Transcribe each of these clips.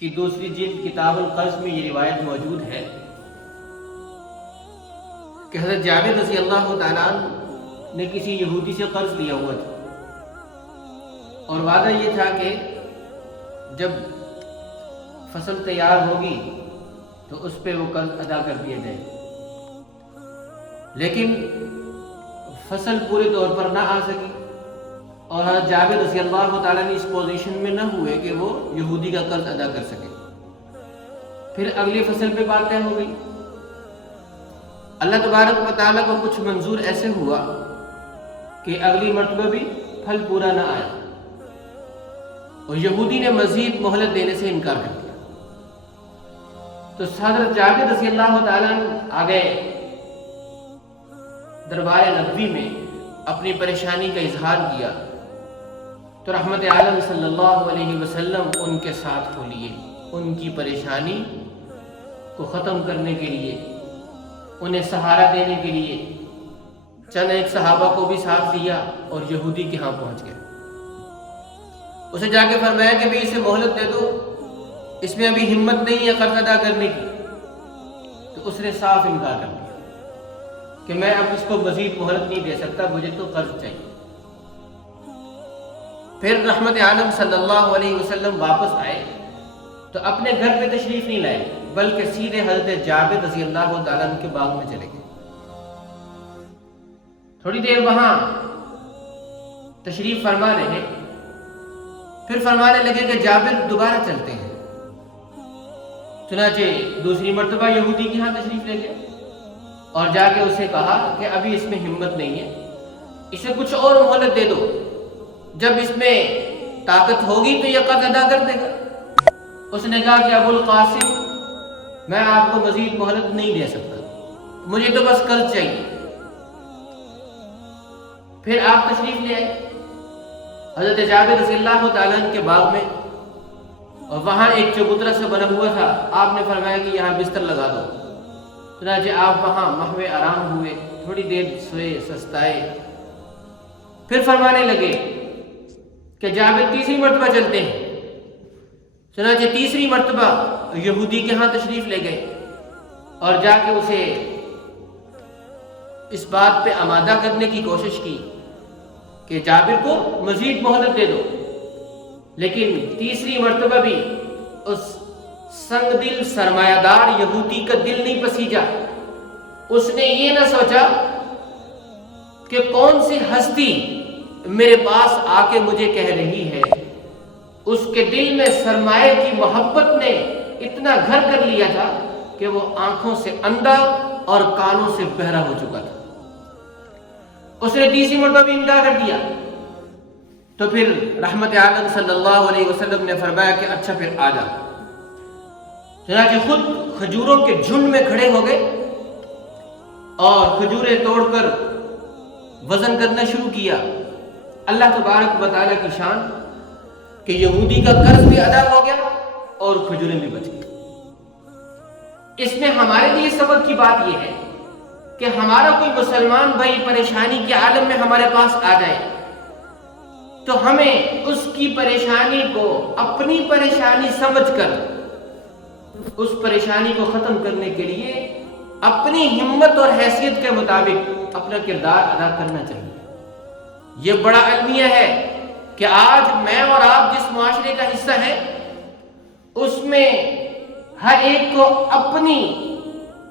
کی دوسری جلد کتاب القرض میں یہ روایت موجود ہے کہ حضرت جابر رضی اللہ تعالیٰ عنہ نے کسی یہودی سے قرض لیا ہوا تھا، اور وعدہ یہ تھا کہ جب فصل تیار ہوگی تو اس پہ وہ قرض ادا کر دیا جائے، لیکن فصل پورے طور پر نہ آ سکی، اور حضرت جابر رضی اللہ تعالیٰ نے اس پوزیشن میں نہ ہوئے کہ وہ یہودی کا قرض ادا کر سکے۔ پھر اگلی فصل پہ بات طے ہو گئی۔ اللہ تبارک و تعالیٰ کو کچھ منظور ایسے ہوا کہ اگلی مرتبہ بھی پھل پورا نہ آیا، اور یہودی نے مزید مہلت دینے سے انکار کر دیا۔ تو حضرت جابر رضی اللہ تعالیٰ آ گئے دربار نبوی میں، اپنی پریشانی کا اظہار کیا، تو رحمت عالم صلی اللہ علیہ وسلم ان کے ساتھ ہو لیے، ان کی پریشانی کو ختم کرنے کے لیے، انہیں سہارا دینے کے لیے چند ایک صحابہ کو بھی ساتھ لیا اور یہودی کے ہاں پہنچ گئے۔ اسے جا کے فرمایا کہ بھئی اسے مہلت دے دو، اس میں ابھی ہمت نہیں ہے قرض ادا کرنے کی۔ تو اس نے صاف انکار کر دیا کہ میں اب اس کو مزید مہلت نہیں دے سکتا، مجھے تو قرض چاہیے۔ پھر رحمت عالم صلی اللہ علیہ وسلم واپس آئے تو اپنے گھر پہ تشریف نہیں لائے، بلکہ سیدھے حضرت جابر رضی اللہ تعالیٰ عنہ کے باغ میں چلے گئے۔ تھوڑی دیر وہاں تشریف فرما رہے، پھر فرمانے لگے کہ جابر دوبارہ چلتے ہیں۔ چنانچہ دوسری مرتبہ یہودی کے ہاں تشریف لے گئے اور جا کے اسے کہا کہ ابھی اس میں ہمت نہیں ہے، اسے کچھ اور مہلت دے دو، جب اس میں طاقت ہوگی تو یہ قرض ادا کر دے گا۔ اس نے کہا کہ ابو القاسم، میں آپ کو مزید مہلت نہیں دے سکتا، مجھے تو بس قرض چاہیے۔ پھر آپ تشریف لے آئے حضرت جابر رضی اللہ تعالیٰ عنہ کے باغ میں، اور وہاں ایک چبوترا سے بنا ہوا تھا۔ آپ نے فرمایا کہ یہاں بستر لگا دو۔ چنانچہ آپ وہاں محو آرام ہوئے، تھوڑی دیر سوئے سستائے، پھر فرمانے لگے کہ جابر تیسری مرتبہ چلتے ہیں۔ چنانچہ تیسری مرتبہ یہودی کے ہاں تشریف لے گئے اور جا کے اسے اس بات پہ آمادہ کرنے کی کوشش کی کہ جابر کو مزید مہلت دے دو، لیکن تیسری مرتبہ بھی اس سنگ دل سرمایہ دار یہودی کا دل نہیں پسیجا۔ اس نے یہ نہ سوچا کہ کون سی ہستی میرے پاس آ کے مجھے کہہ رہی ہے، اس کے دل میں سرمایہ کی محبت نے اتنا گھر کر لیا تھا کہ وہ آنکھوں سے اندھا اور کانوں سے بہرا ہو چکا تھا۔ اس نے تیسری مرتبہ بھی انکار کر دیا۔ تو پھر رحمت عالم صلی اللہ علیہ وسلم نے فرمایا کہ اچھا پھر آ جا۔ چنانچہ خود کھجوروں کے جھنڈ میں کھڑے ہو گئے اور کھجوریں توڑ کر وزن کرنا شروع کیا۔ اللہ تبارک و تعالیٰ کی شان کہ یہودی کا قرض بھی ادا ہو گیا اور کھجوریں بھی بچ گئی۔ اس میں ہمارے لیے سبق کی بات یہ ہے کہ ہمارا کوئی مسلمان بھائی پریشانی کے عالم میں ہمارے پاس آ جائے تو ہمیں اس کی پریشانی کو اپنی پریشانی سمجھ کر اس پریشانی کو ختم کرنے کے لیے اپنی ہمت اور حیثیت کے مطابق اپنا کردار ادا کرنا چاہیے۔ یہ بڑا المیہ ہے کہ آج میں اور آپ جس معاشرے کا حصہ ہیں اس میں ہر ایک کو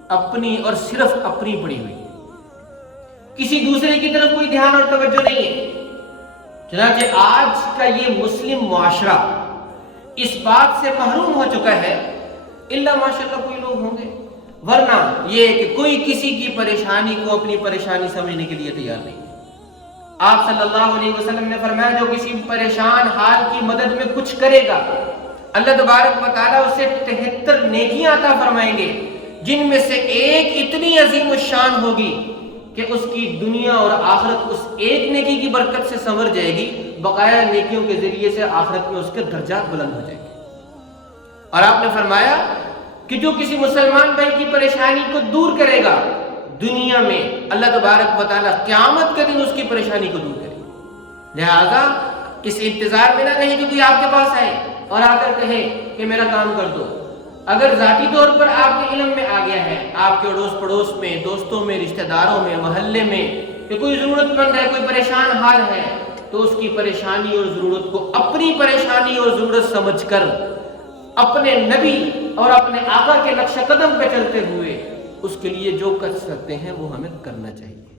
اپنی اور صرف اپنی پڑی ہوئی، کسی دوسرے کی طرف کوئی دھیان اور توجہ نہیں ہے۔ چنانچہ آج کا یہ مسلم معاشرہ اس بات سے محروم ہو چکا ہے، الا ماشاءاللہ کوئی لوگ ہوں گے، ورنہ یہ کہ کوئی کسی کی پریشانی کو اپنی پریشانی سمجھنے کے لیے تیار نہیں۔ آپ صلی اللہ علیہ وسلم نے فرمایا جو کسی پریشان حال کی مدد میں کچھ کرے گا، اللہ تبارک و تعالیٰ اسے 73 نیکیاں عطا فرمائیں گے، جن میں سے ایک اتنی عظیم الشان ہوگی کہ اس کی دنیا اور آخرت اس ایک نیکی کی برکت سے سنور جائے گی، بقایا نیکیوں کے ذریعے سے آخرت میں اس کے درجات بلند ہو جائیں گے۔ اور آپ نے فرمایا کہ جو کسی مسلمان بھائی کی پریشانی کو دور کرے گا، دنیا میں اللہ تبارک و تعالیٰ قیامت کے دن اس کی پریشانی کو دور کرے گا۔ لہذا اس انتظار میں نہ رہیں کہ کوئی آپ کے پاس آئے اور آ کر کہے کہ میرا کام کر دو. اگر ذاتی طور پر آپ کے علم میں آ گیا ہے، آپ کے اڑوس پڑوس میں، دوستوں میں، رشتہ داروں میں، محلے میں، کہ کوئی ضرورت مند ہے، کوئی پریشان حال ہے، تو اس کی پریشانی اور ضرورت کو اپنی پریشانی اور ضرورت سمجھ کر اپنے نبی اور اپنے آقا کے نقش قدم پہ چلتے ہوئے اس کے لیے جو کر سکتے ہیں وہ ہمیں کرنا چاہیے.